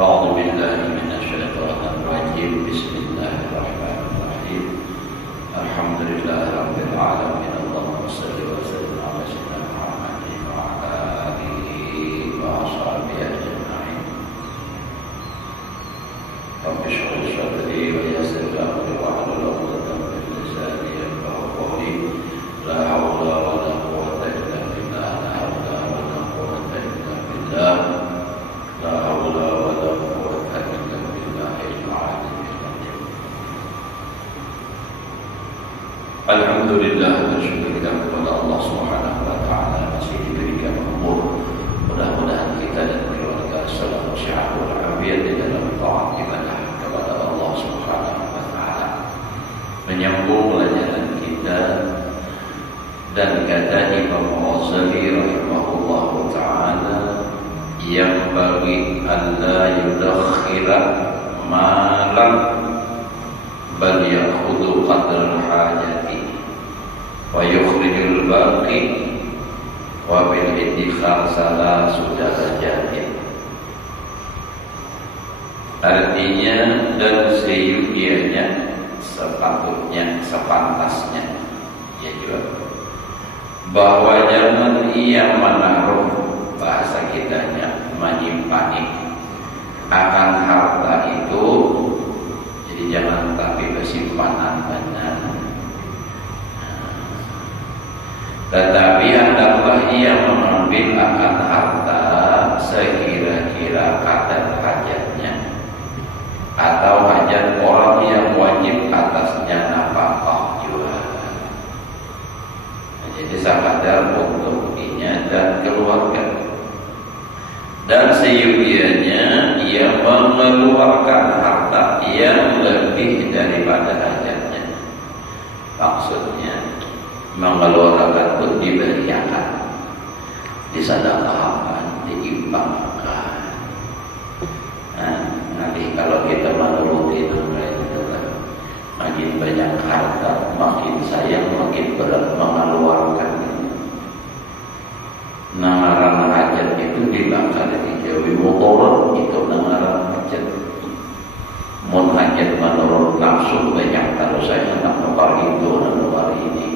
أعوذ بالله من الشيطان الرجيم. بسم الله الرحمن الرحيم. الحمد لله رب العالمين. اللهم صل وسلم على سيدنا محمد وعلى آله وأصحابه أجمعين. رب اشرح لي صدري ويسر لي أمري واحلل عقدة من لساني يفقهوا قولي. لا حول ولا قوة إلا بالله. لا حول ولا قوة إلا بالله. لا حول ولا قوة إلا بالله العلي العظيم. Alhamdulillah, bersyukur kita kepada Allah Subhanahu wa taala masih diberikan umur. Mudah-mudahan kita dan keluarga selalu sehat walafiat di dalam taat ibadah kepada Allah Subhanahu wa taala. Menyambung pelajaran kita dan kata Imam Ghazali rahimahullahu taala, yang bagi Allah yudakhira malam bal yakhudhu qadral hajati wa yukhrijul baqi wa bil iddikhar salasu darajatin. Artinya dan seyukianya, sepatutnya, sepantasnya, ya juga, bahwa jangan ia menaruh, bahasa kitanya menyimpan akan harta itu. Jadi jangan tapi bersimpanan benar, tetapi hendaklah ia mengambil akan harta sekira-kira kadar hajatnya atau hajat orang yang wajib atasnya nafkah juga. Jadi sekadar untuk dirinya dan keluarga. Dan seyukianya ia mengeluarkan harta yang lebih daripada hajatnya. Maksudnya mengeluarkan itu diberiakan, disedekahkan, diimbangkan. Nah, nanti kalau kita menuruti namanya itu kan, makin banyak harta, makin sayang, makin berat mengeluarkan. Nangaran hajat itu dibakar di Jawi motor itu nangaran hajat. Mun hajat menurut nafsu banyak, kalau saya nak nukar itu, nak nukar ini.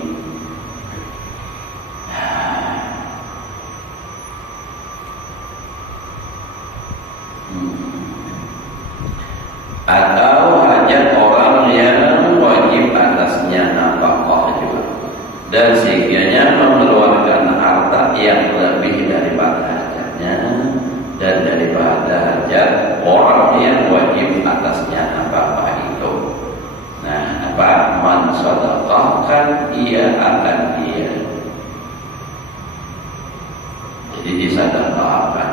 Atau hajat orang yang wajib atasnya nafkah juga. Dan sekiranya mengeluarkan harta yang lebih daripada hajatnya dan daripada hajat orang yang wajib atasnya nafkah itu. Nah, apa man sedekahkan ia akan dia. Jadi disedekahkan.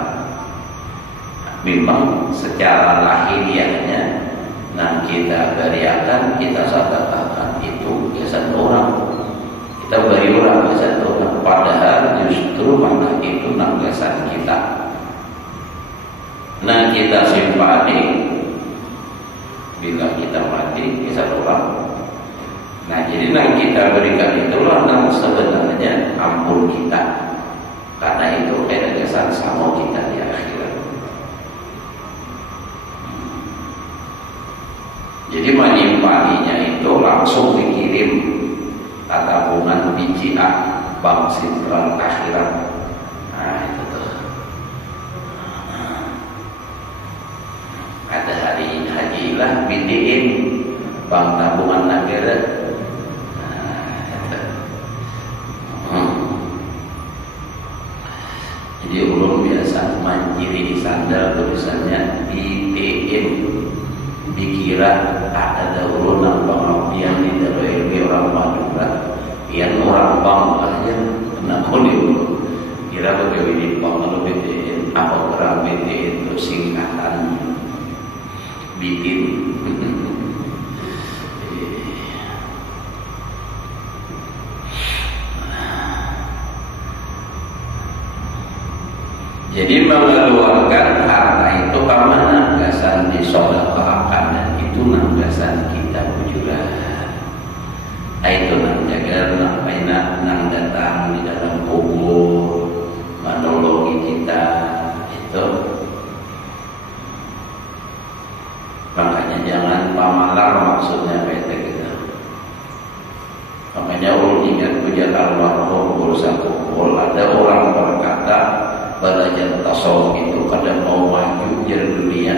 Memang secara lahiriahnya, nah kita beriakan, kita sedekahkan itu biasa orang. Kita beri orang biasa orang, padahal justru mana itu nanggasan kita. Nah kita simpani bila kita mati bisa orang. Nah jadi yang kita berikan itulah yang sebenarnya ampun kita, karena itu kesan sama kita di akhirat. Jadi menyimpaninya itu langsung dikirim tabungan BCA, Bank Sentral Akhirat. Nah itu tuh. Ada hari haji lah BTN, Bank Tabungan Negara. Jadi ulun biasa manjiri di sandal tulisannya BTN. Dikira ada ulun nang pengabdian di daerah orang Madura, yang orang bang aja nak boleh kira begitu ini pengaruh BTN apa gerak BTN itu singkatan bikin jadi mengeluarkan harta itu kemana? Gasan disedekahkan dan itu gasan kita bujuran. Itu jaga nang datang di dalam kubur menolongi kita itu. Makanya jangan pamalar maksudnya PT kita. Makanya ulun ingat puja almarhum guru sakupul ada orang berkata belajar tasawuf itu kadang mau maju di dunia.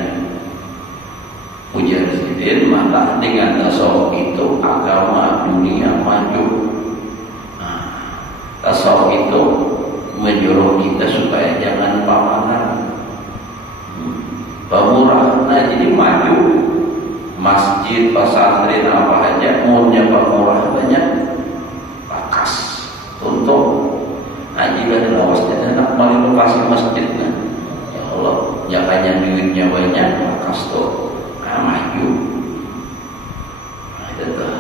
Ujian Sidin malah dengan tasawuf itu agama dunia maju. Nah, tasawuf itu menyuruh kita supaya jangan pamalan, pemurah. Nah jadi maju masjid, pesantren apa aja maunya pemurah banyak, pakas untuk. Nah jika dilawasnya enak merenovasi masjidnya, ya Allah, jangan duitnya banyak, pakas tuh. Maju. Nah, itu tuh.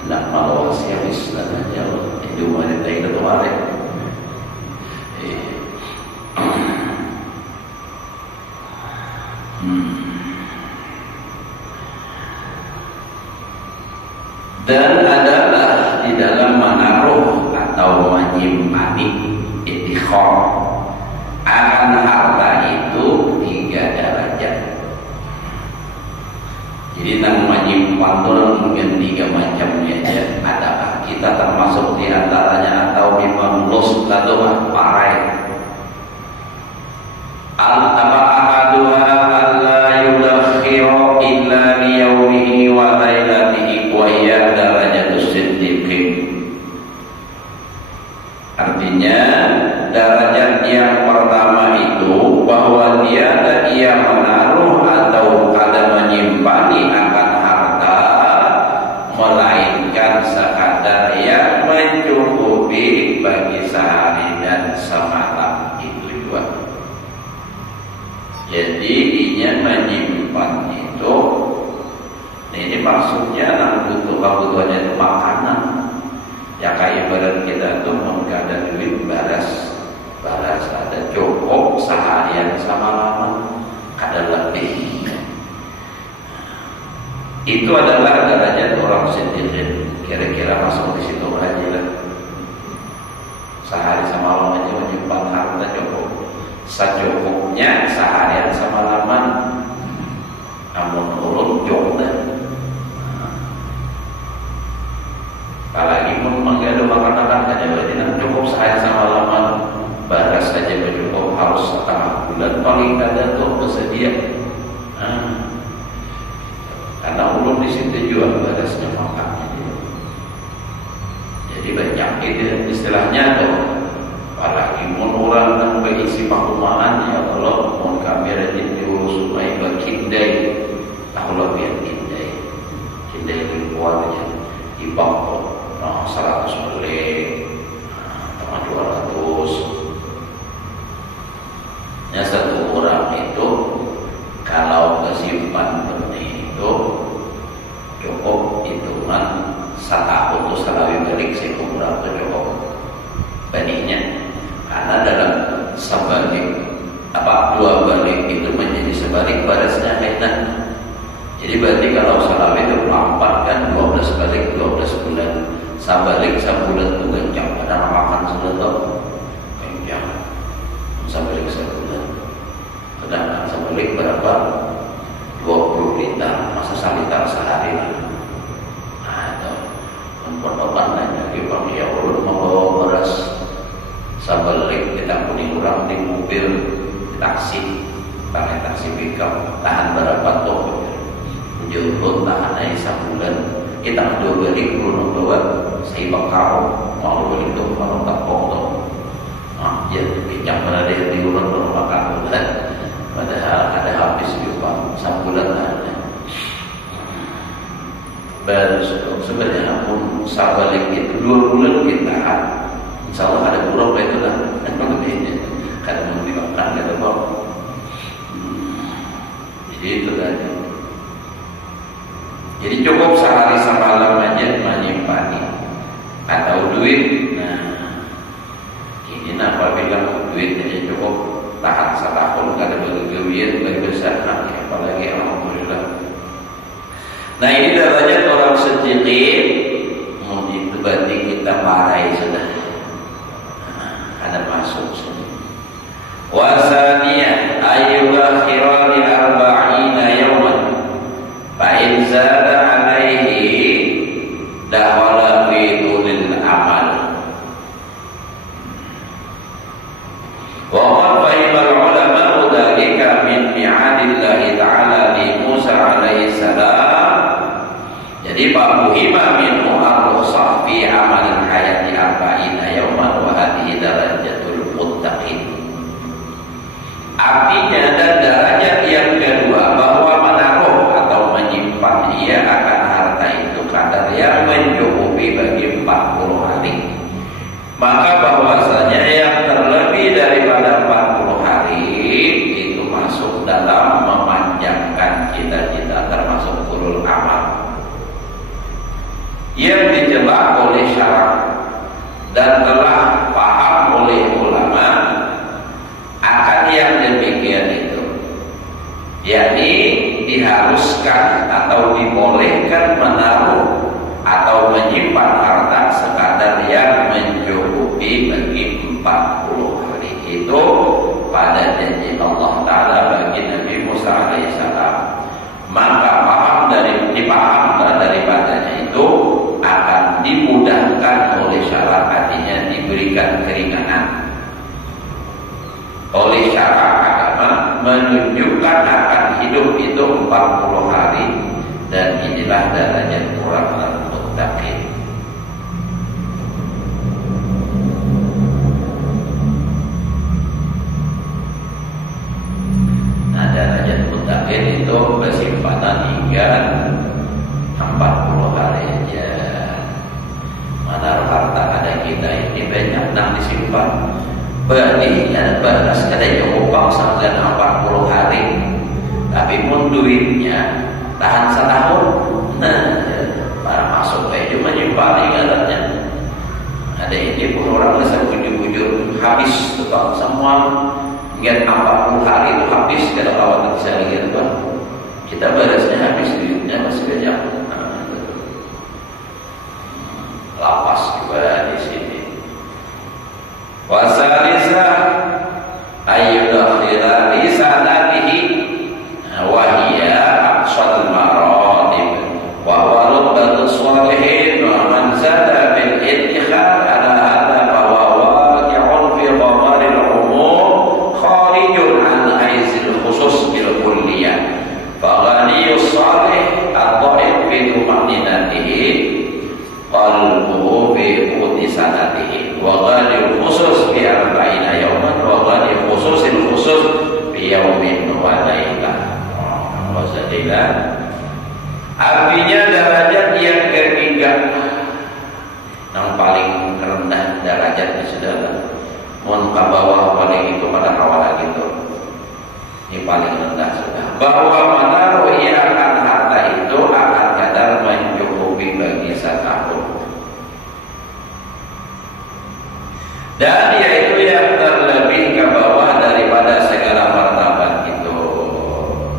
Hendak malu siapis dan aja itu wanita itu kemarin. Dan adalah di dalam menaruh atau menyimpan iddikhar akan harta itu 3 derajat. Jadi nang menyimpan itu mungkin 3 macamnya aja. Adakah kita termasuk di antaranya atau memang los atau parai? Al-abaduha alla yudakhiru illa liyawmihi wa lailatihi wa hiya darajatus siddiqin. Artinya derajat yang pertama itu bahwa dia menaruh atau kada menyimpani akan harta melainkan sekadar yang mencukupi bagi sehari dan semalam itu juga. Jadi inya menyimpan itu ini maksudnya butuh kebutuhannya itu makanan. Ya kayak ibarat kita tuh mengada duit baras ada cukup seharian sama lama ada lebih. Itu adalah derajat orang siddiqin. Kira-kira masuk di situ aja lah. Sehari sama lama aja menyimpan harta cukup. Secukupnya seharian sama lama. Namun urut jauh dah. Apalagi pun mengada makanan aja berarti cukup sehari sama lama. Baras saja bercukup harus setengah bulan paling ada tuh bersedia. Karena ulun di situ jual barasnya makannya. Jadi banyak itu istilahnya tuh. Apalagi pun orang yang berisi pakumaan ya Allah mau kami rajin diurus supaya berkindai. Allah biar kindai kuatnya di bangkok 100 beli, sama 200. Ya satu orang itu kalau kesimpan benih itu cukup hitungan setahun itu selalu balik sekurang itu cukup benihnya. Karena dalam sebalik 2 balik itu menjadi sebalik barasnya enak. Jadi berarti kalau salah itu 4 kan 12 balik 12 bulan. Sabalik sebulan itu kencang. Ada makan sebulan kencang. Sabalik sebulan. Sedangkan sabalik berapa? 20 liter. Masa 1 liter sehari lah. Nah itu. Memperbapan lagi Bang ya Allah membawa beras. Sabalik kita kuning orang di mobil taksi. Pakai taksi pickup. Tahan berapa tuh? Jauh tahan aja sebulan. Kita 2 balik belum bawa saya bakal mau balik tuh kalau tak tuh. Ya pinjam pada dia diurut belum makan bulan. Padahal ada habis juga sebulan ada. sebenarnya pun sabalik itu 2 bulan kita, insya Allah ada buruk itu lah. Karena mau dimakan kata Bob. Jadi itu tadi. Jadi cukup sehari semalam aja menyimpan atau duit. Nah, ini apabila duit aja cukup tahan setahun, kada bergebiar bagi besar, apalagi alhamdulillah. Nah ini derajat orang sedikit, itu berarti kita parai sudah. Ada masuk sini. Wasaniyah ayyubakhirani arba'ina yawman fa'in zada alaihi dahwala fi tulil amal. Wa qad fahimal ulama dhalika min mi'adillahi ta'ala li Musa alaihi salam. Jadi fahuhima minhu ar-rukhsah fi amalil hayati arba'ina yawman wa hadhihi darajatul muttaqin. Artinya dan derajat yang kedua bahwa menaruh atau menyimpan ia akan harta itu kadar yang mencukupi bagi 40 hari. Maka bahwasanya yang terlebih daripada 40 hari itu masuk dalam memanjangkan cita-cita termasuk ulul amal yang dicela oleh syarak dan telah paham oleh ulama akan yang demikian itu, yakni diharuskan atau dibolehkan menaruh atau menyimpan harta sekadar yang mencukupi bagi 40 hari itu pada janji Allah Ta'ala bagi Nabi Musa alaihissalam. Maka dipaham daripadanya itu akan dimudahkan oleh syarak, artinya diberikan keringanan oleh syarak agama menunjukkan akan hidup itu 40 hari, dan inilah derajat orang muttaqin. Nah, derajat muttaqin itu bersimpanan hingga 40 hari aja. Mana harta ada kita ini banyak yang disimpan. Berarti batas katanya upah sampai 40 hari, tapi pun duitnya tahan setahun. Nah, para masuk kayak cuma nyimpali katanya. Ada ini pun orang bisa bujur-bujur habis tukang semua hingga 40 hari itu habis kalau kawan bisa lihat bang. Kita balasnya habis duitnya masih banyak. Lapas juga di sini. Wasalisa ayyudakhira li sanatihi wa hiya aqsal maratib wa huwa rubbatu shalihin wa man zada bil ittikhad ala hadha fa huwa waqi'un fi ghamaril umum kharijun an aizil khusus bil kulliyah fa ghaniyus salih ad-dhaif fi tumaninatihi qalbuhu bi quti sanatihi wa ghaniyul khusus bi arba'ina yawman wa ghaniyul khusus bi yawmin wa lailah. Artinya derajat yang ketiga, yang paling rendah derajatnya sudah mohon ke bawah paling itu pada awal gitu. Ini paling rendah sudah. Bahwa menaruh ia akan harta itu akan kadar mencukupi bagi setahun. Dan yaitu yang terlebih ke bawah daripada segala martabat itu,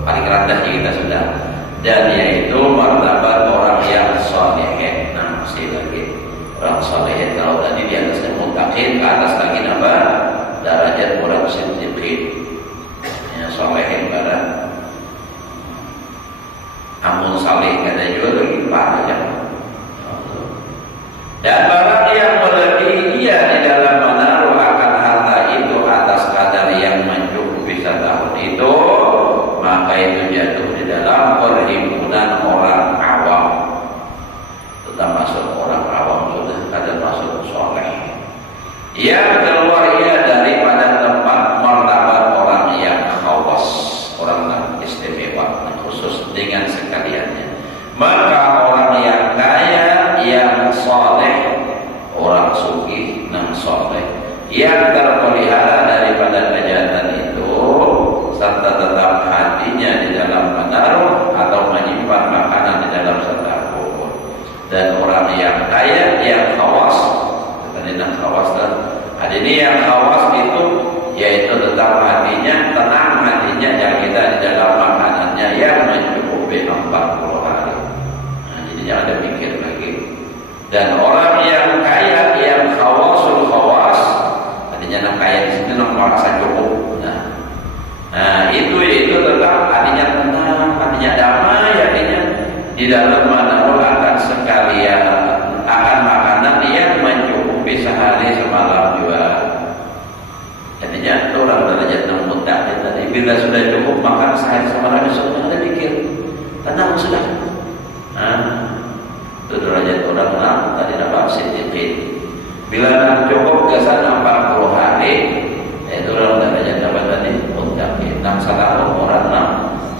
paling rendah kita sudah. Dan yaitu martabat orang yang saleh. Nah, masih lagi orang saleh. Kalau tadi di atasnya muttaqin, ke atas lagi apa? Derajat orang siddiqin. Ya, saleh barat. Amun saleh kada juga lagi panjang. Dan barang yang melebihi dia di dalam menaruh akan harta itu atas kadar yang mencukupi setahun itu, maka itu jatuh di dalam perhimpunan orang awam. Tetap masuk orang awam sudah kadar masuk soleh. Yang keluar ia daripada tempat martabat orang yang khawas, orang yang istimewa, khusus dengan sekaliannya. Maka orang yang kaya yang terpelihara daripada kejahatan itu, serta tetap hatinya di dalam menaruh atau menyimpan makanan di dalam sedekah. Dan orang yang kaya, yang khawas, tadi yang khawas dan ini yang khawas itu, yaitu tetap hatinya, tenang hatinya yang kita di dalam makanannya yang mencukupi 40 hari. Nah, jadi jangan ada mikir lagi. Dan orang yang kaya, yang khawasul khawas, artinya yang kaya di sini yang merasa cukup. Nah, itu tetap hatinya tenang, hatinya damai, hatinya di dalam menaruh akan sekalian akan makanan yang mencukupi sehari semalam juga. Jadinya orang derajat yang mutlak tadi, bila sudah cukup makan sehari semalam besok jangan ada pikir, tenang sudah. Nah, itu derajat orang yang tadi dapat sedikit. Bila nak cukup kesan 40 hari, itu orang derajat dapat tadi mutlak. Enam setahun orang nak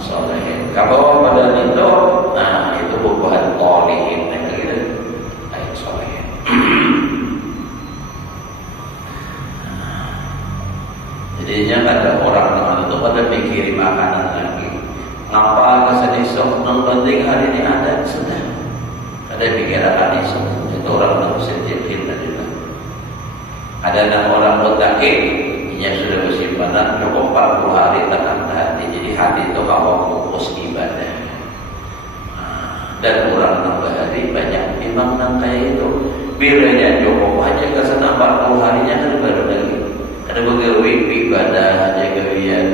soleh. Kalau pada itu, nah itu bukan tolihin, gitu. Ayo soleh. Jadinya ada orang itu pada pikirin makanan lagi. Ngapa kesedih sok? Yang penting hari ini ada sudah. Ada pikiran hari sok. Itu orang yang sensitif tadi. Ada yang orang mutakin, yang sudah bersimpanan cukup 40 hari tenang hati. Jadi hati itu kalau fokus ibadah. Dan orang nambah hari banyak memang nang kayak itu. Bilanya cukup aja kesana 40 harinya kan baru lagi. Ada begawi ibadah aja gawian.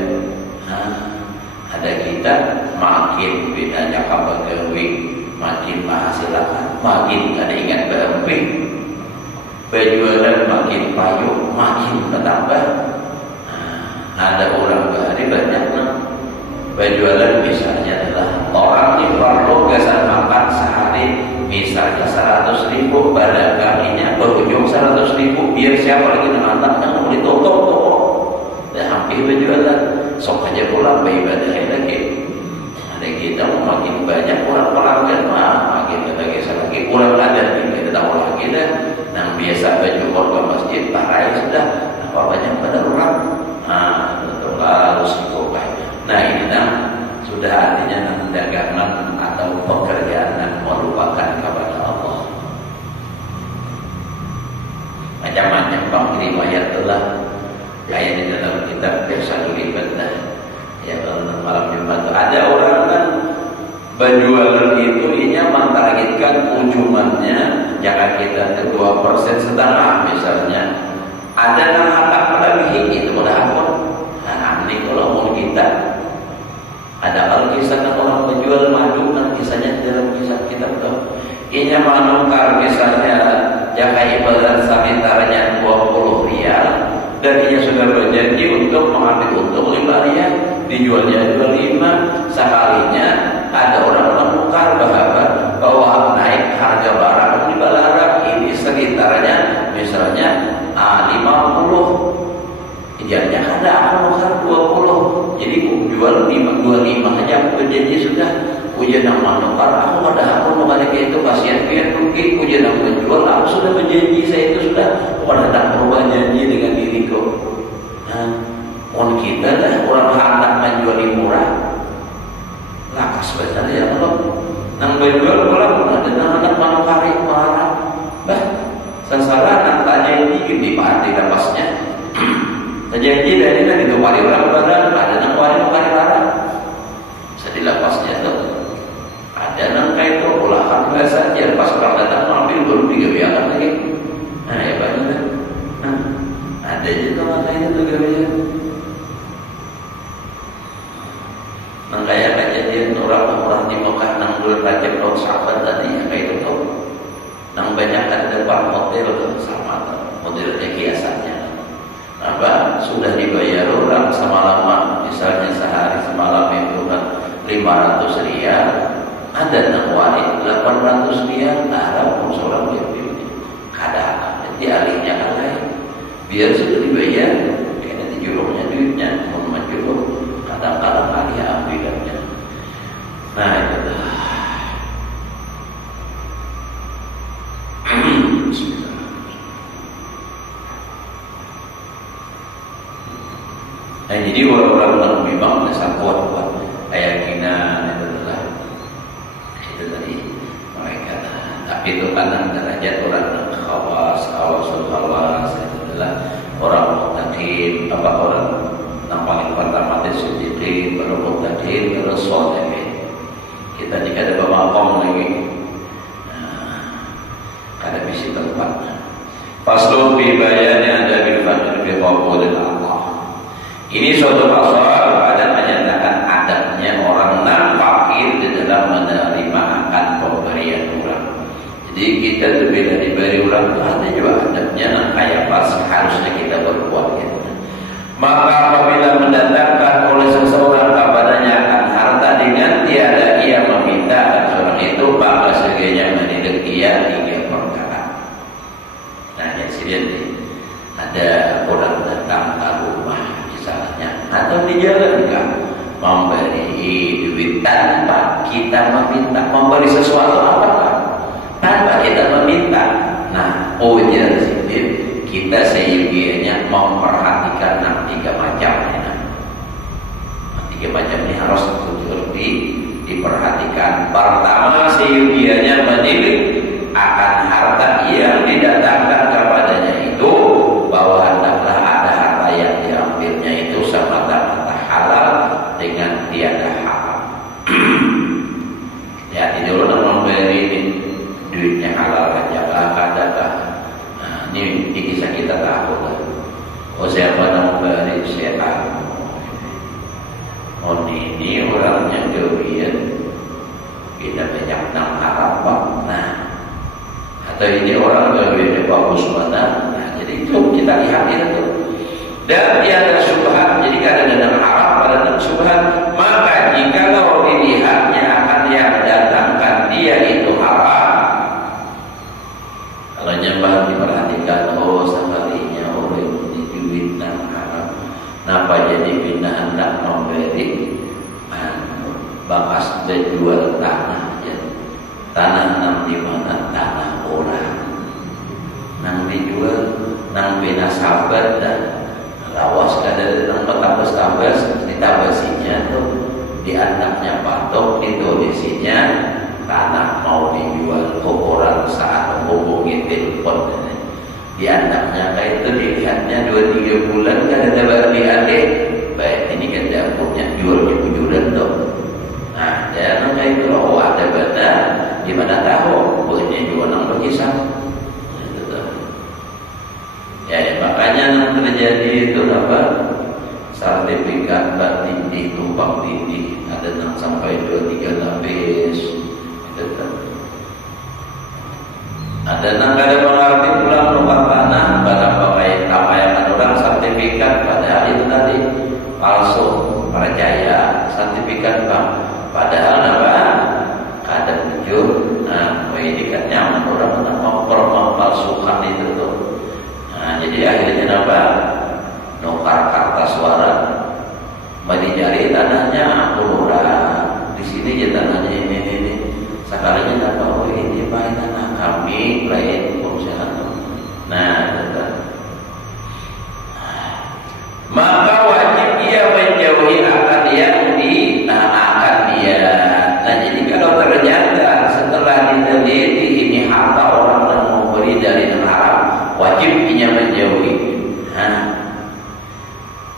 Ada kita makin bedanya kabar gawi, makin menghasilkan, makin ada ingat berempi. Berjualan makin payung, makin bertambah. Ada orang bahari banyak berjualan misalnya adalah orang di perlu gasan makan sehari misalnya 100.000 pada kakinya berujung 100.000 biar siapa lagi menantangnya mau ditutup toko dan hampir berjualan sok aja pulang beribadah lagi. Ada kita makin banyak orang pelanggan makin lagi lagi orang ada kita tahu lagi dah. Nah biasa berjumpa ke masjid parai sudah apa banyak pada orang. Lalu cukup banyak. Nah ini sudah artinya dagangan atau pekerjaan yang melupakan kepada Allah. Macam-macam bang riwayat telah kayak di dalam kitab Irsyadul Ibadah. Ya malam Jumat ada orang kan berjualan itu inya mentargetkan ujungannya jika kita 2% setengah misalnya. Ada yang harta melebihi itu mudah pun. Nah ini kalau mau kita ada kalau kisah orang menjual madu kan kisahnya dalam kisah kita betul. Inya menukar misalnya jaka ibadah samintaranya 20 rial dan inya sudah berjanji untuk mengambil untung 5 rial dijualnya 25 sekalinya ada orang menukar bahwa naik harga barang di Balarang ini sekitarnya misalnya 50 idealnya ada menukar 20 jadi jual 25 aja berjanji sudah ujian yang menukar aku pada aku menukar itu kasihan biar rugi ujian yang menjual aku sudah berjanji saya itu sudah pada tak berubah janji dengan diriku. Nah on kita dah orang hendak menjual murah lakas sebenarnya kalau nang menjual pulang ada anak manukari marah bah sesalah nak tanya ini di mati dapasnya terjanji dari itu wari orang barang ada nang wari barang bisa dilapasnya tuh ada nang kayak itu olahan biasa aja pas orang datang ambil baru digawiakan lagi. Nah ya banyak ada juga makanya tuh gawian makanya kejadian orang-orang di Mekah nang bulan Rajab tahun Syaban tadi ya kayak itu tuh nang banyak ada depan hotel sama modelnya kiasannya apa sudah dibayar orang semalam misalnya sehari semalam itu kan 500 rial ada nang wari 800 rial Arab seorang dia pilih kadang jadi alihnya kan lain biar sudah dibayar kayaknya dijulurnya duitnya mau menjulur kadang-kadang alih ambilannya. Nah itu dah jadi orang-orang memang dasar kuat keyakinan itu tadi mereka. Tapi itu kan derajat orang khawasul khawas itu adalah orang muttaqin, orang yang paling pertama itu siddiqin, baru muttaqin, baru sholihin. Kita jika ada bapak lagi, ada misi tempat. Faslun fi bayani adabil fajr fi qabulil Allah. Ini suatu pasal pada menyatakan adabnya orang yang fakir di dalam menerima akan pemberian orang. Jadi kita tuh bila diberi orang itu ada juga adabnya kayak pas harusnya kita berbuat gitu. Maka apabila mendatangkan oleh seseorang kepadanya akan harta dengan tiada ia meminta akan seorang itu, maka sebagiannya mendidik ia 3 perkara. Nah, yang sini ada orang datang ke rumah misalnya, atau di jalan kan memberi duit tanpa kita meminta, memberi sesuatu apakah tanpa kita meminta. Nah, ujian sini kita seyogianya memperhatikan 3 macam ini. 3 macam ini harus betul diperhatikan. Pertama, seyogianya menilai akan harta yang didatangkan kepadanya itu bahwa hendaklah ada harta yang diambilnya itu semata-mata halal dengan tiada haram. Ya, tidak orang memberi ini duitnya halal aja kata-kata. Nah, ini kisah kita tahu lah. Oh, siapa yang memberi saya oh ini orangnya gawian kita banyak nang haram. Nah, atau ini orang gawiannya bagus mana. Nah, jadi itu kita lihat itu. Dan tiada syubhat. Jadi kadang-kadang haram, kadang-kadang syubhat. Maka jikalau dilihatnya akan yang mendatangkan dia itu haram, kalau nyembah diperhatikan, oh sekalinya oleh duit nang haram, napa jadi bina hendak memberi bakas jual tanah aja. Tanah nang di mana? Tanah orang. Nang dijual, nang bina sahabat dan lawas kada nang tabas ditabasinya tuh dianaknya patok ditolisinya tanah mau dijual ke orang saat hubungi telepon. Dianaknya kayak itu dilihatnya 2-3 bulan kada ada balik adik. Baik ini kan dia punya jual di bujuran tuh. Nah, jangan kayak itu loh, ada benda di mana tahu punya jual nang berkisah. Ya, makanya yang terjadi itu apa? Sertifikat bak tindih, tumpang tindih, ada yang sampai 2-3 lapis. Ada yang kada mengerti pulang rumah tanah, pada pakai orang sertifikat, padahal itu tadi palsu, percaya sertifikat bank, padahal apa? Kada jujur. Nah, ini kan nyaman orang mempalsukan itu tuh. Nah, jadi akhirnya apa? Nukar kertas suara, mau dicari tanahnya murah. Di sini aja tanahnya ini. Sekalinya apa? Oh ini baik tanah kami, lain perusahaan. Nah, betul. Maka wajib ia menjauhi akan yang akan dia. Nah, jadi kalau ternyata setelah diteliti ini harta orang yang memberi dari haram, wajib ia menjauhi. Nah,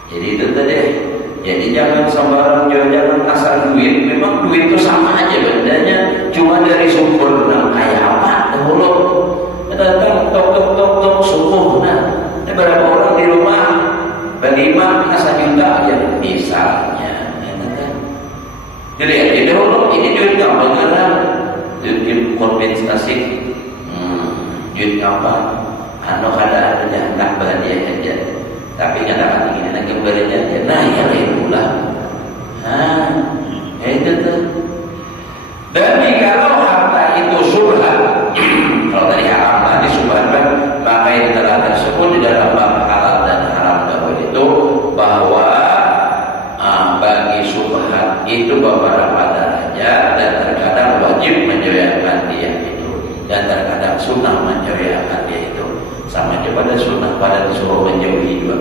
jadi itu tadi. Jadi jangan sembarang jual, jangan asal duit. Memang duit itu sama aja bendanya, cuma dari sumber yang kayak apa? Dahulu datang tok subuh. Nah, berapa orang di rumah berlima 1 juta aja misalnya. Jadi ya, dahulu ini duit apa kan? Duit kompensasi. Duit apa? Anu kada ada nak bahagia aja. Tapi kadang-kadang ini nak kembalinya aja. Nah, ya itulah. Itu tuh. Dan jikalau harta itu subhan, kalau tadi haram tadi subhan kan, maka yang telah tersebut di dalam bab halal dan haram dahulu itu bahwa bagi subhan itu beberapa derajat dan terkadang wajib menjauhkan dia itu dan terkadang sunnah menjauhkan dia itu. Sama aja pada sunnah pada disuruh menjauhi juga.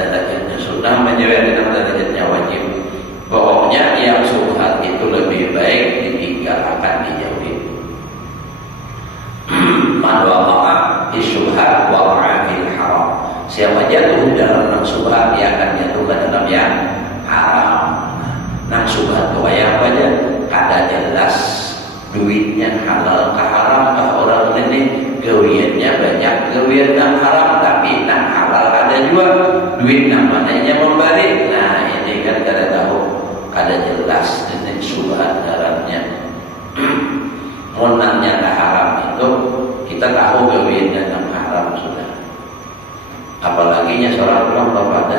derajatnya sunnah menyesuaikan dengan derajatnya wajib. Pokoknya yang syubhat itu lebih baik ditinggalkan, dijauhi. Man waqa'a fi syubhat waqa'a fil haram. Siapa jatuh dalam syubhat, dia akan jatuh ke dalam yang haram. Nah, syubhat itu apa aja? Kada jelas duitnya halal ke haram ke orang ini, gawiannya banyak, gawian yang haram tapi yang halal ada juga, duit namanya membalik. Nah, ini kan kada tahu, kada jelas ini syubhat dalamnya. Monannya ke haram itu kita tahu gawiannya yang haram sudah. Apalagi nya seorang orang kepada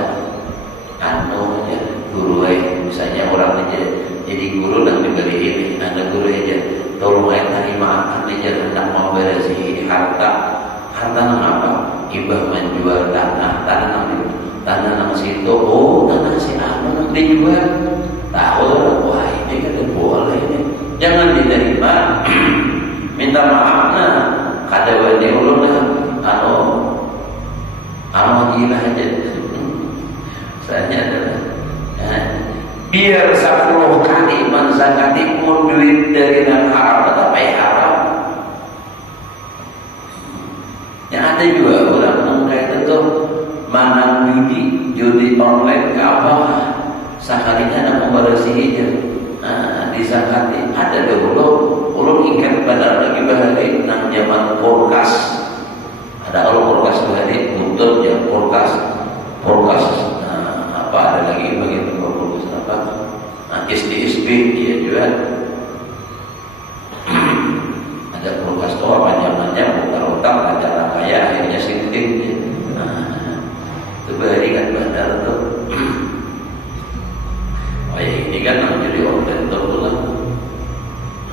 anu aja guru misalnya orang aja jadi guru dan diberi ini, ada guru aja tolong terima aja hendak mau beresi harta nang apa, ibah menjual tanah nang situ, oh tanah si anu nang dijual, tahu wah ini kan boleh ini, jangan diterima. Minta maaf nah kada wani ulun anu gila aja. Saya adalah biar 10 kali menzakati pun duit dari yang haram tetapi haram. Yang ada juga orang kayak itu mana judi online apa seharinya nak membersih aja. Disakati ada dulu ulun ingat pada lagi bahari nang zaman podcast. Ada orang podcast bahari untuk yang podcast apa ada lagi bagian podcast apa SDSB dia juga ada podcast itu apa zamannya putar-putar acara kaya akhirnya sinting itu bahari kan badar tuh. Oh ya ini kan menjadi orang tertutup,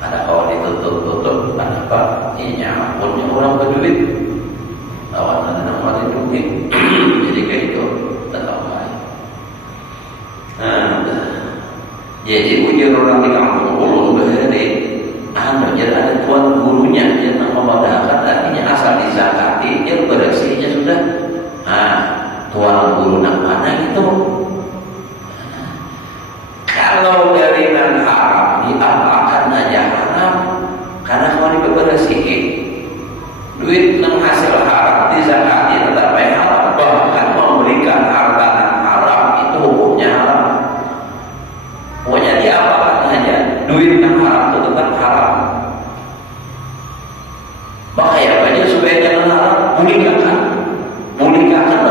ada orang ditutup, ada apa? Ini nyampurnya orang berduit, lawan ada orang duit, jadi kayak itu tetap baik. Jadi ujian orang di kampung ulun bahari, jadi ada tuan gurunya yang memadakan, artinya asal dizakati, dia bersihnya sudah. Tuan guru nak mana itu? Kalau dari nan haram diapakan aja haram karena kemarin bebersihin duit nan hasil haram dizakati tetap haram, bahkan memberikan harta nan haram itu hukumnya haram. Pokoknya diapakan aja duit nan haram itu tetap haram. Bahaya aja supaya jangan haram, bolehkan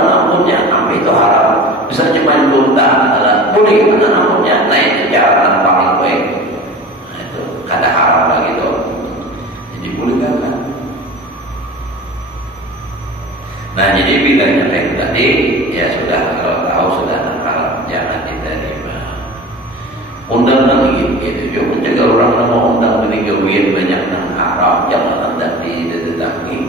namanya apa itu haram. Misalnya main luntang adalah boleh karena namanya naik kejahatan paling baik. Nah, itu kada haram lagi itu. Jadi boleh kan? Nah jadi bilangnya kayak tadi ya sudah, kalau tahu sudah haram jangan diterima. Undang-undang gitu juga mencegah orang mau undang dari gawian banyak yang haram, jangan hendak didatangi.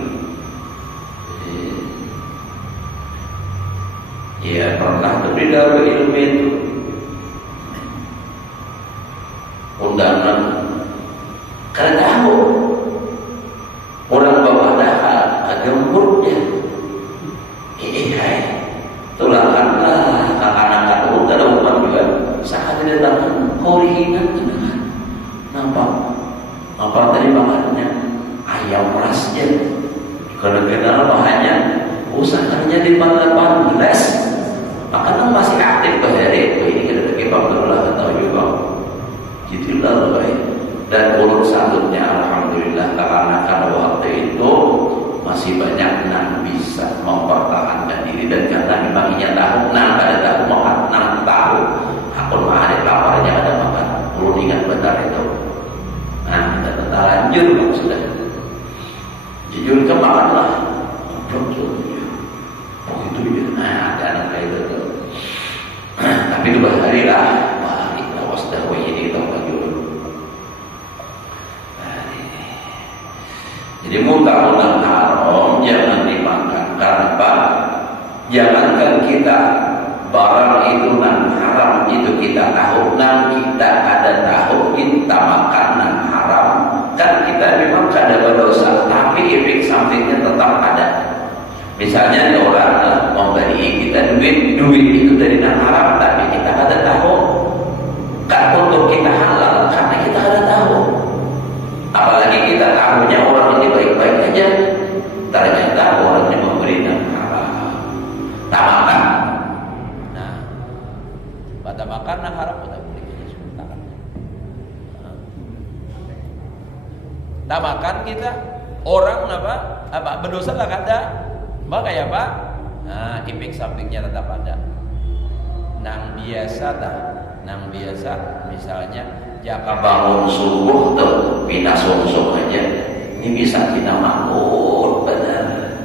Ya pernah tuh di Darul Ilmi itu undangan karena tahu orang bawa dahal agak-agaknya tulanganlah anak-anak itu ada umat juga saat dia datang korihinan nampak tadi makannya ayam rasnya kalau kenal bahannya usahanya di 18 maka masih aktif bahari. Ini kita lagi Alhamdulillah tahu juga jadilah baik. Dan urut selanjutnya alhamdulillah karena waktu itu masih banyak yang bisa mempertahankan diri dan karena memangnya tahu pada tahu makan tahu aku ada laparnya ada makan perlu ingat benar itu. Nah kita lanjut sudah jujur ke makanlah itu ya. Nah ada anak kayak itu tapi itu bahari lah kita wasdah ini kita lagi dulu. Jadi muntah-muntah haram jangan dimakan. Karena apa? Jangankan kita barang itu nan haram itu kita tahu, nan kita ada tahu kita makan nan haram, kan kita memang kada berdosa, tapi efek sampingnya tetap ada. Misalnya ada orang memberi kita kita duit itu dari yang haram, tapi kita ada tahu. Kan untuk kita halal karena kita ada tahu. Apalagi kita tahunya orang ini baik-baik aja, ternyata orangnya memberi yang haram. Tak makan. Nah, pada makan yang haram pada boleh kita sebentar. Tak makan kita orang apa berdosa lah ada. Maka ya Pak, nah efek sampingnya tetap ada. Nang biasa misalnya jika bangun subuh tuh pina sungsung aja, ini bisa kita makmur benar.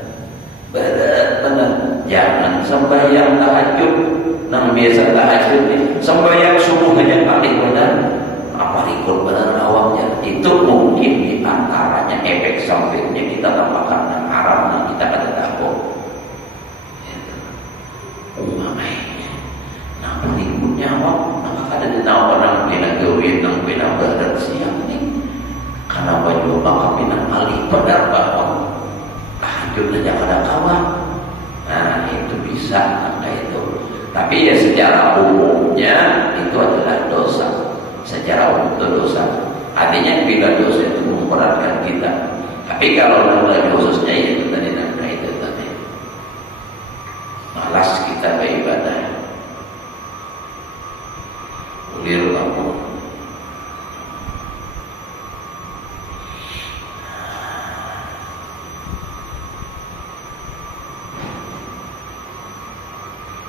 Jangan sembahyang tahajud, nang biasa tahajud nih sembahyang subuh aja paling benar. Apa ikut benar awalnya itu mungkin diantaranya efek sampingnya kita tambahkan yang haram yang kita kada tahu. Umamanya, nah berikutnya awak, maka kada ditahu nang bina gawin nang bina barat siang nih. Karena baju maka bina alih benar bahwa tahajud aja kada kawan. Nah itu bisa kayak itu. Tapi ya secara umumnya itu adalah dosa. Secara umum itu dosa. Artinya bila dosa itu memberatkan kita. Tapi kalau nilai khususnya itu tadi itu tadi. Malas kita beribadah. Ulir kamu.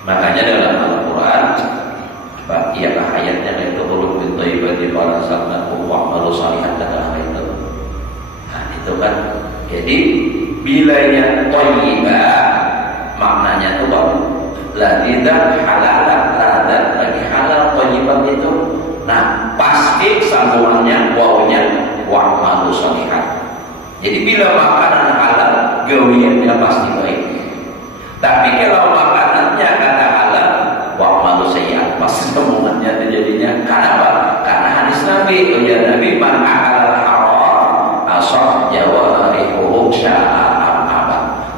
Makanya dalam Al-Quran ialah ayatnya itu urut bin thayyibati para sabnakum wa'malu shalihan kata itu. Nah itu kan jadi bilanya thayyibah maknanya itu apa? La tidak halal lagi halal thayyibah itu. Nah pasti sambungannya wawunya wa'malu shalihan. Jadi bila makanan halal gawiannya pasti baik. Tapi kalau makanannya kata halal wa'malu sayyi'at pasti sambungannya terjadinya. Kenapa? Karena hadis Nabi, ya Nabi man akala haram asaf jawarihuhu sya'am.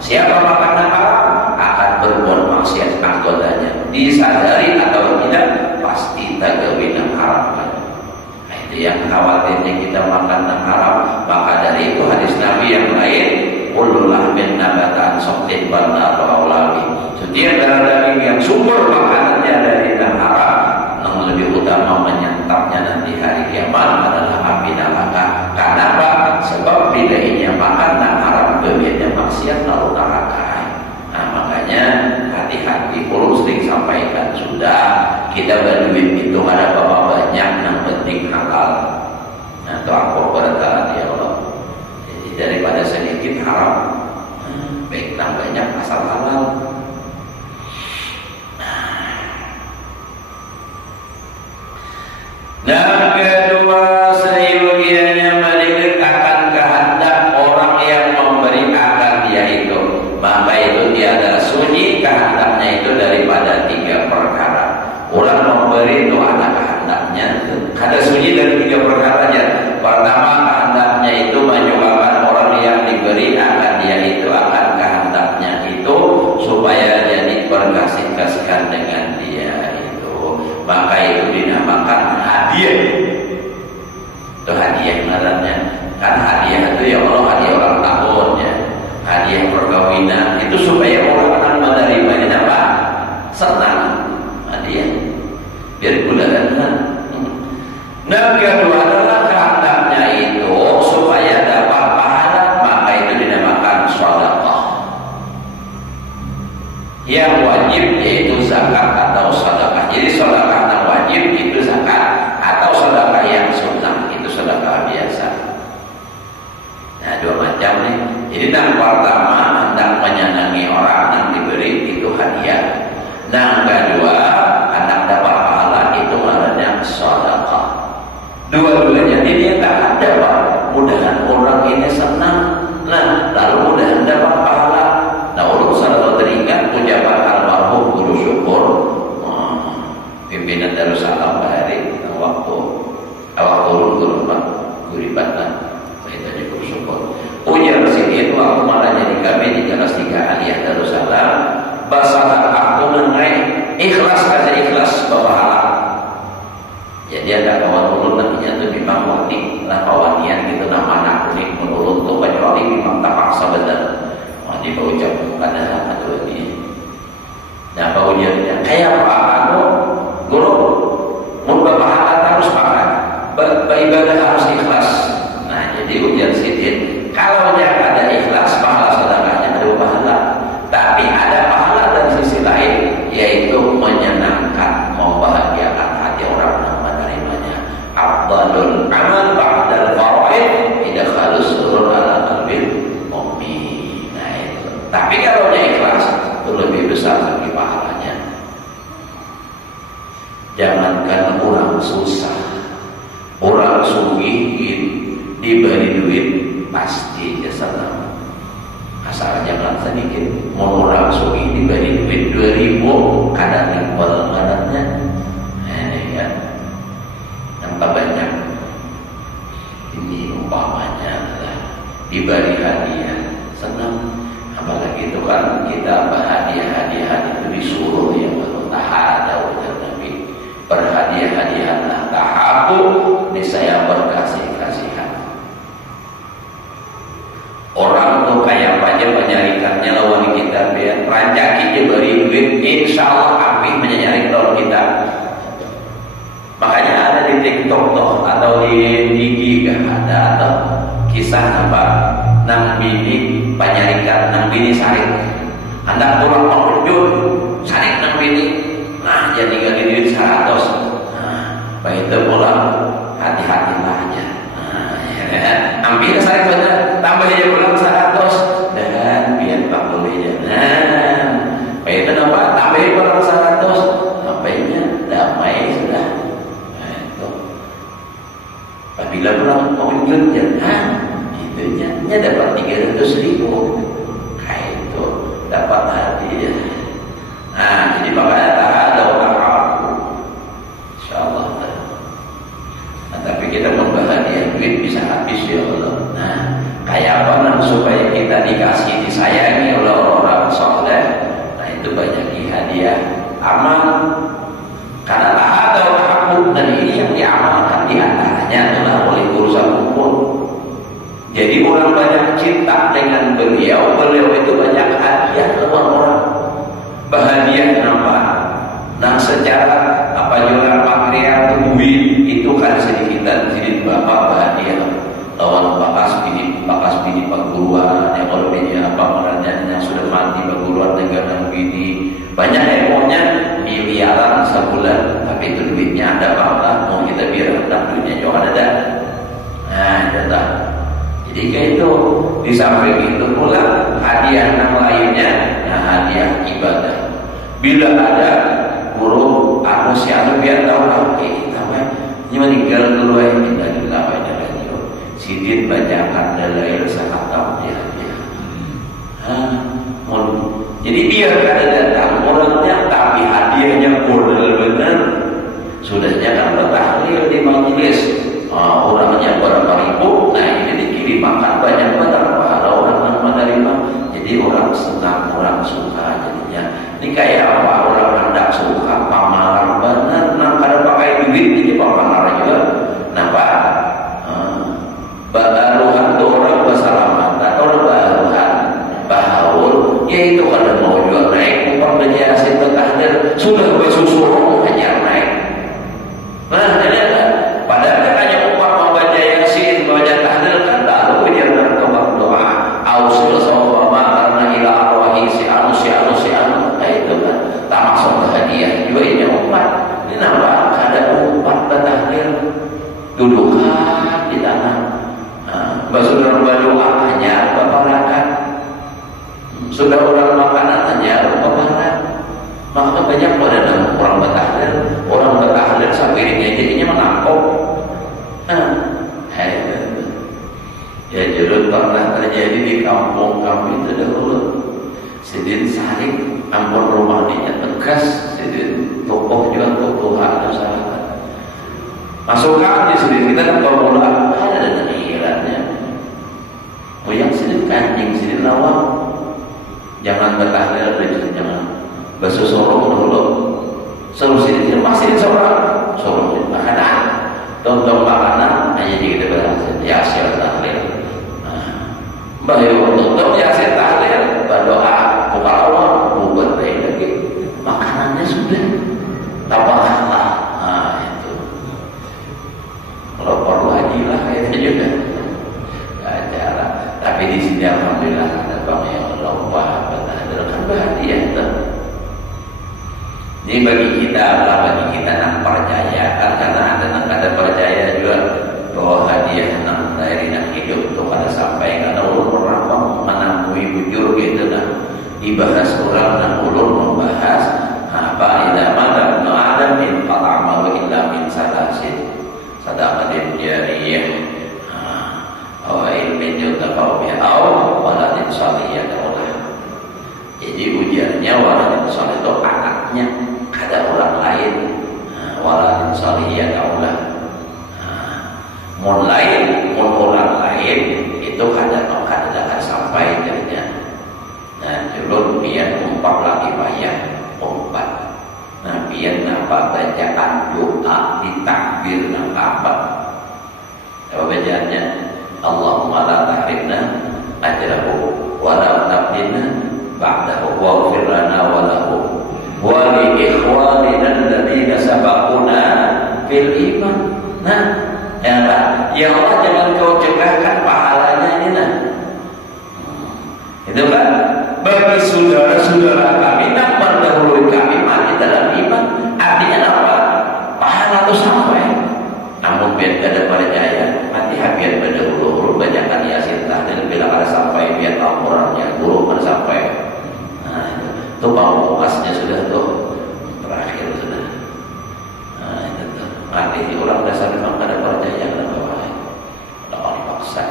Siapa makan haram akan berbuat maksiat anggotanya, disadari atau tidak pasti tagawin yang haram. Nah, itu yang khawatirnya kita makan yang haram. Maka dari itu hadis Nabi yang lain ulullah min nabatan soqtin bandar wa'ulawi. Setiap darah daging yang sumber makanannya dari yang haram, yang lebih utama menyantapnya nanti hari kiamat adalah api neraka. Kenapa? Sebab bedanya makan yang haram kebiasaan maksiat lalu neraka. Nah makanya hati-hati. Perlu sering sampaikan sudah kita berduit itu ada berapa banyak yang penting halal. Nah itu aku berkata ya Allah. Jadi daripada sedikit haram, baik banyak asal halal. Dan kedua seyogianya meninggalkan kehendak orang yang memberi akan dia itu, maka itu dia adalah sunyi kehendaknya itu daripada tiga perkara. Orang memberi itu ada kehendaknya, ada sunyi dari tiga perkaranya. Pertama kehendaknya itu menyebabkan orang yang diberi akan dia itu akan kehendaknya itu supaya jadi berkasih-kasihan dengan dia itu, maka itu dinamakan hadiah. Itu hadiah ngarannya. Kan hadiah itu ya Allah hadiah orang tahunnya, hadiah perkawinan itu supaya orang menerimanya apa? Senang. Hadiah biar bulan. Nah kedua adalah kehendaknya itu supaya dapat pahala, maka itu dinamakan sedekah. Yang wajib yaitu zakat atau sedekah. Jadi sedekah yang wajib itu zakat, atau sedekah yang sunnah itu sedekah biasa. Nah dua macam nih. Jadi yang pertama hendak menyenangi orang yang diberi itu hadiah. Yang kedua hendak dapat pahala itu namanya sedekah. Dua-duanya ini tak ada Pak. Mudahan orang ini senang. Nah lalu mudahan dapat pahala. Nah urut selalu teringat ucapan almarhum Guru Syukur pimpinan Darussalam Bahari waktu awal turun ke rumah Guribatan itu aja Guru Syukur ujar sini waktu malah jadi kami di kelas 3 Aliyah Darussalam basada aku mengenai ikhlas kata ikhlas bapahala. Jadi ada kawan ulun namanya tu memang wati, lah kawanian gitu nama anak kuning menurun tu kecuali memang terpaksa benar. Wati berucap pada atau ini. Nah baunya kayak apa aku guru mun bapahala harus pakai beribadah harus ikhlas. Nah jadi ujian sidin kalau yang ada ikhlas pahala sedekahnya ada pahala. Tapi ada pahala dari sisi lain yaitu menyenangkan, membahagiakan hati orang yang menerimanya. Afdalul amal ba'dal faraid idkhalus surur ala qalbil mu'min. Nah itu. Tapi kalau dia ikhlas itu lebih besar lagi pahalanya. Jangankan orang susah, orang sugih diberi duit pasti dia senang. Asal jangan sedikit. Mau orang sugih diberi duit 2.000 kadang timbal kadangnya. Ini kan nampak banyak. Ini umpamanya adalah diberi hadiah senang. Apalagi itu kan kita berhadiah-hadiah itu disuruh ya tahada tapi berhadiah-hadiahlah tahabu niscaya berkasih-kasihan. Orang tuh kayak aja menyarikannya lawan kita biar rancaki dia beri duit insya Allah api menyaring daun kita. Makanya ada di TikTok toh atau di IG kan ada atau kisah apa nang bini penyarikan nang bini saring hendak tulang pengunjung saring nang bini nah jadi gak duit 100. Nah itu pulang hati-hatilah aja. Ambil saya benar tambah aja pulang 100 dan biar 40 aja. Nah, itu nampak tambah pulang 100 sampainya damai sudah. Nah, itu. Apabila pulang pengunjung itunya dapat 300.000. Kayak itu dapat hadiah. Nah, jadi makanya tak ada orang aku. Insyaallah. Tapi kita membahagia duit bisa habis ya Allah. Nah, kayak apa nah, supaya kita dikasih disayangi oleh orang-orang soleh. Nah itu banyak hadiah amal. Karena tak ada orang aku dan ini yang diamalkan diantaranya adalah oleh urusan umur. Jadi orang banyak cinta dengan beliau itu banyak hadiah kepada orang. Bahagia kenapa? Nah secara apa juga material tubuhin itu kan sedikitan sedikit bapak bahagia lawan bakas bini perguruan yang kalau bini apa orangnya yang sudah mati perguruan negara bini banyak emonya miliaran sebulan tapi itu duitnya ada apa mau kita biar ada duitnya juga ada. Nah datang jadi kayak itu di samping itu pula hadiah yang lainnya nah hadiah ibadah bila ada guru anu si anu biar tahu lah kita mah ini meninggal dulu ya kita dilawan dengan dia sidin bacakan dalail sakatam dia jadi biar kada datang orangnya tapi hadiahnya modal benar sudahnya kan bertahlil di majelis orangnya berapa ribu nah ini dikirim makan banyak banget para orang yang menerima jadi orang senang orang suka jadinya ini kayak apa orang hendak suka pamalar benar nang kada pakai duit ini pamalar juga nampak baruhan tuh orang bersalaman atau orang baruhan bahaul yaitu kada mau jual naik upah berjasa bertahdir sudah bersusul hanya naik nah jadi kan padahal kan hanya upah mau baca yasin baca tahdir kan lalu dia berdoa doa ausil sawfa karena ila arwahi si anu nah itu kan tak masuk ke hadiah juga ini umat ini nampak ada umat bertahdir dudukan di tanah sudah berdoa hanya berparakan sudah orang makanan hanya berparakan maka banyak pada orang bertahdir sampai ini jadinya menampok ya jadi pernah terjadi di kampung kami itu dahulu sidin saring ampun rumah dia tegas sidin tokoh juga tokoh ada masyarakat masukkan di sidin kita kan kalau mulai ada tenirannya yang sidin kancing sidin lawang jangan bertahdir jangan Bahasa sorong dulu. Solusi itu masih seorang solusi makanan. Contoh makanan hanya di kita bahasa yasil tahlil. Bahaya contoh yasil tahlil berdoa buka Allah buat lagi. Makanannya sudah tabahlah. Nah itu. Kalau perlu lagi lah itu juga. Cara. Tapi di sini alhamdulillah ada bang yang lupa kan bahagia itu. Ini bagi kita lah, bagi kita yang percaya kan, karena ada percaya juga bahwa hadiah yang dari yang hidup itu kada sampai karena ulun pernah menemui bujur gitu nah dibahas orang dan ulun membahas apa ila mata ibnu adam min qata'ama wa illa min salasin sadaqatin jariyah wa ilmin yuntafa'u bihi aw waladin salihah. Jadi ujarnya waladin salih itu anaknya ada orang lain, waladin salihah Allah. Mun lain, mun orang lain itu kadang akan sampai kerja. Nah, julur biar umpak lagi bayar umpat. Nah, biar napa bacaan doa ditakbir nang apa? Apa bacaannya? Allahumma la tahrimna ajrahu wa la taftinna ba'dahu waghfir lana wa lahu wa li ikhwanina alladziina sabaquna fil iman. Nah, ya Allah jangan kau cegahkan pahalanya ini nah. Itu kan bagi saudara-saudara kami yang mendahului kami mati dalam iman. Artinya apa? Pahala itu sampai. Namun biar tidak percaya mati habiat berdahulu bacakan yasin tahlil bila ada sampai biar tahu orangnya guru pada sampai. Nah itu mau puasnya sudah tuh terakhir sudah. Nah itu tuh mati orang dasar memang ada percaya kenapa wahai orang paksa.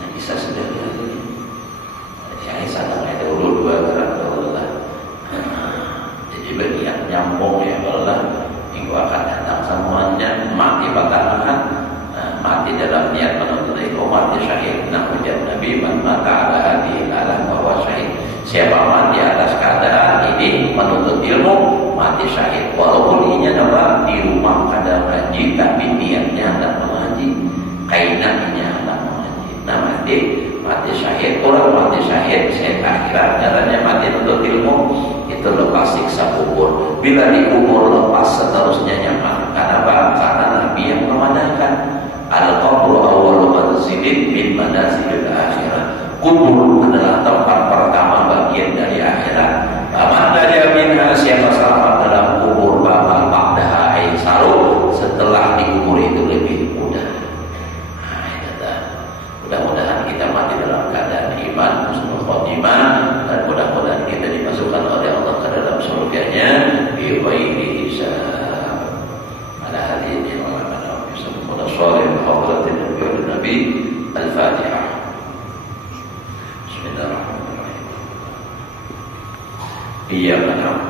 Nah bisa sudah ini. Ya sadangnya dulu dua gerak dulu lah. Jadi bagi yang nyambung ya Allah minggu akan datang semuanya mati pertama mati dalam niat menuntut ilmu mati syahid. Nah ujar Nabi man mata ala hadihi ala bahwa syahid. Siapa mati atas keadaan ini menuntut ilmu mati syahid. Walaupun ini adalah di rumah kadang haji tapi niatnya hendak mengaji, kainannya hendak mengaji. Nah mati syahid, orang mati syahid saya akhirat katanya mati menuntut ilmu itu lepas siksa kubur. Bila dikubur lepas seterusnya nyaman. Kenapa? Karena Nabi yang memandangkan al-qabru awwalu manzilin min manazilil akhirat. Kubur adalah tempat pertama bagian dari akhirat. Paman dari minha siapa selamat dalam kubur bapak ba'daha aisaru setelah dikubur itu lebih mudah. Nah, itu dah. Mudah-mudahan kita mati dalam keadaan iman, husnul khotimah dan mudah-mudahan kita dimasukkan oleh Allah ke dalam surganya bi ghairi hisab. Ala hadhihi wa ala sallallahu alaihi wa sallam Nabi Al-Fatihah. Bismillahirrahmanirrahim. Iyyaka na'budu